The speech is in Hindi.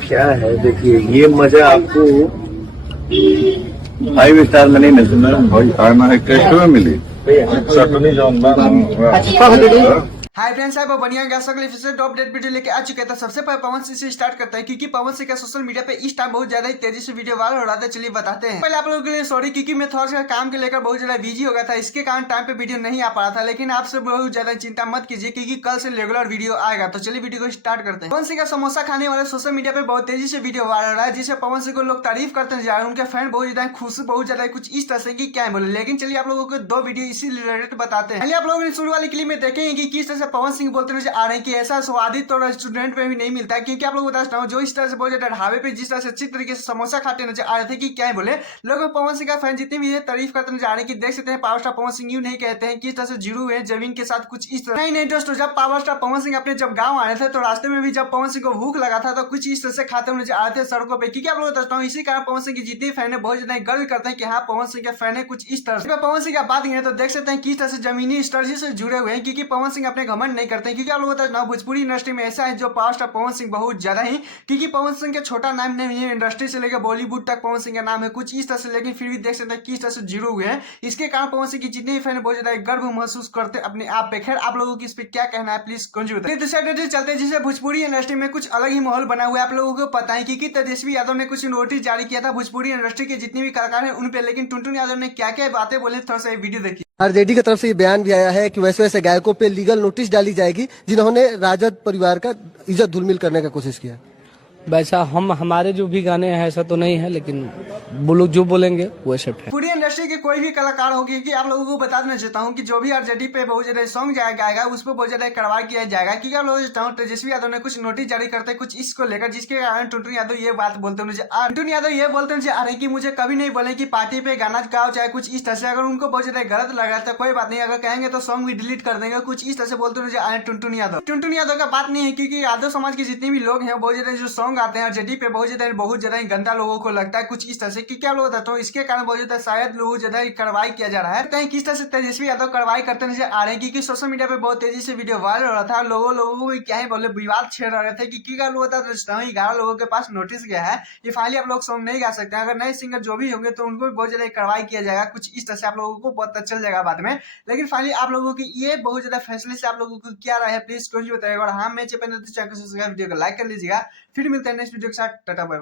क्या है देखिए, ये मजा आपको 5 स्टार में नहीं मिलता भाई, खाना एक टेस्ट में मिली चटनी जो हाय फ्रेंड्स, आप बढ़िया गैस अगले फिर से टॉप डेट वीडियो लेके आ चुके थे। सबसे पहले पवन सिंह से स्टार्ट करते हैं क्योंकि पवन सिंह का सोशल मीडिया पे इस टाइम बहुत ज्यादा ही तेजी से वीडियो वायरल हो रहा था। चलिए बताते हैं। पहले आप लोगों के लिए सॉरी क्योंकि मैं थोड़ा सा काम के लेकर बहुत ज्यादा बिजी हो गया था, इसके कारण टाइम पे वीडियो नहीं आ पा रहा था। लेकिन आप सब बहुत ज्यादा चिंता मत कीजिए क्योंकि कल से रेगुलर वीडियो आएगा। तो चलिए वीडियो को स्टार्ट करते हैं। पवन सिंह का समोसा खाने वाले सोशल मीडिया पे बहुत तेजी से वीडियो वायरल हो रहा है, जिसे पवन सिंह को लोग तारीफ करते जा रहे हैं। उनके फैन बहुत ज्यादा खुश, बहुत ज्यादा कुछ इस तरह से कि क्या बोले। लेकिन चलिए आप लोगों को दो वीडियो इसी रिलेटेड बताते हैं। पहले आप लोगों ने शुरू वाली क्लिप में देखेंगे कि किस तरह से पवन सिंह बोलते नजर आ रहे हैं कि ऐसा स्वादिष्ट तो रेस्टोरेंट में भी नहीं मिलता है। क्योंकि आप लोग बता सकता हूँ जो इस तरह से बहुत ज्यादा ढाबे पे जिस तरह से अच्छी तरीके से समोसा खाते नजर आ रहे थे कि क्या ही बोले। लोग पवन सिंह का फैन जितने भी है तारीफ करते नजर आ रहे हैं कि देख सकते हैं पावर स्टार पवन सिंह यूं नहीं कहते हैं किस तरह से जुड़े हुए हैं जमीन के साथ कुछ इस तरह नहीं। दोस्तों, जब पावर स्टार पवन सिंह अपने जब गाँव आए थे तो रास्ते में भी जब पवन सिंह को भूख लगा था तो कुछ इस तरह से खाते हुए नजर आ रहे थे सड़कों पर। क्योंकि आप लोग बता सकता हूँ इसी कारण पवन सिंह की जितने फैन है बहुत ज्यादा गर्व करते हैं कि हाँ पवन सिंह के फैन है कुछ इस तरह से। पवन सिंह का बात है तो देख सकते हैं किस तरह से जमीनी स्टडी से जुड़े हुए हैं। क्योंकि पवन सिंह अपने घमंड नहीं करते हैं। क्योंकि आप लोग बता सकते हैं भोजपुरी इंडस्ट्री में ऐसा है जो पावर स्टार पवन सिंह बहुत ज्यादा ही, क्योंकि पवन सिंह के छोटा नाम नहीं है, इंडस्ट्री से लेकर बॉलीवुड तक पवन सिंह का नाम है कुछ इस तरह से। लेकिन फिर भी देख सकते हैं किस तरह से जुड़े हुए हैं। इसके कारण पवन सिंह की जितने भी फैन है बहुत ज्यादा गर्व महसूस करते हैं अपने आप पे। खैर आप लोगों की इस पे क्या कहना है प्लीज कमेंट बताइए। दूसरे डेट चलते हैं जिसे भोजपुरी इंडस्ट्री में कुछ अलग ही माहौल बना हुआ है। आप लोगों को पता है कि तेजस्वी यादव ने कुछ नोटिस जारी किया था भोजपुरी इंडस्ट्री के जितने भी कलाकार हैं उन पे। लेकिन टुनटुन यादव ने क्या क्या बातें बोले, थोड़ा सा वीडियो देखिए। आरजेडी की तरफ से ये बयान भी आया है कि वैसे वैसे गायकों पे लीगल नोटिस डाली जाएगी जिन्होंने राजद परिवार का इज्जत धूलमिल करने का कोशिश किया। वैसा हमारे जो भी गाने हैं ऐसा तो नहीं है, लेकिन वो लोग जो बोलेंगे वो एक्सेप्ट है। पूरी इंडस्ट्री के कोई भी कलाकार होगी कि आप लोगों को बता देना चाहता हूँ कि जो भी आरजेडी पे बहुत ज्यादा सॉन्ग गाएगा उस पर बहुत ज्यादा कार्रवाई किया जाएगा। क्योंकि आप लोगों को तेजस्वी यादव ने कुछ नोटिस जारी करते कुछ इसको लेकर, जिसके कारण टुनटुन यादव ये बात बोलते मुझे टुनटुन यादव ये बोलते मुझे आ रहे कि मुझे कभी नहीं बोले कि पार्टी पे गाना गाओ चाहे कुछ इस तरह से। अगर उनको बहुत ज्यादा गलत लगा तो कोई बात नहीं, अगर कहेंगे तो सॉन्ग भी डिलीट कर देंगे कुछ इस तरह से बोलते मुझे आ रहे टुनटुन यादव। टुनटुन यादव का बात नहीं है क्योंकि यादव समाज के जितने भी लोग हैं बहुत ज्यादा जो सॉन्ग आते हैं आरजेडी पे बहुत ज्यादा गंदा लोगों को लगता है कुछ इस तरह से। क्या लोग बताता हूँ इसके कारण बहुत ज्यादा शायद लोग ज्यादा कार्रवाई किया जा रहा है। कहीं किस तरह से तेजस्वी यादव कार्रवाई करते नजर आ रहे हैं क्योंकि सोशल मीडिया पे बहुत तेजी से वीडियो वायरल हो रहा था। लोगों को क्या ही बोले विवाद छेड़ रहे थे कि क्या लोग बता 11 लोगों के पास नोटिस गया है, ये फाइनली आप लोग सॉन्ग नहीं गा सकते। अगर नए सिंगर जो भी होंगे तो उनको भी बहुत ज्यादा कार्रवाई किया जाएगा कुछ इस तरह से। आप लोगों को पता चल जाएगा बाद में। लेकिन फाइनली आप लोगों की ये बहुत ज्यादा फैसले से आप लोगों को क्या रहा है प्लीज कुछ बताइएगा। और हाँ मैं चैनल को सब्सक्राइब वीडियो को लाइक कर लीजिएगा। फिर मिलते हैं नेक्स्ट वीडियो के साथ। Tata bye.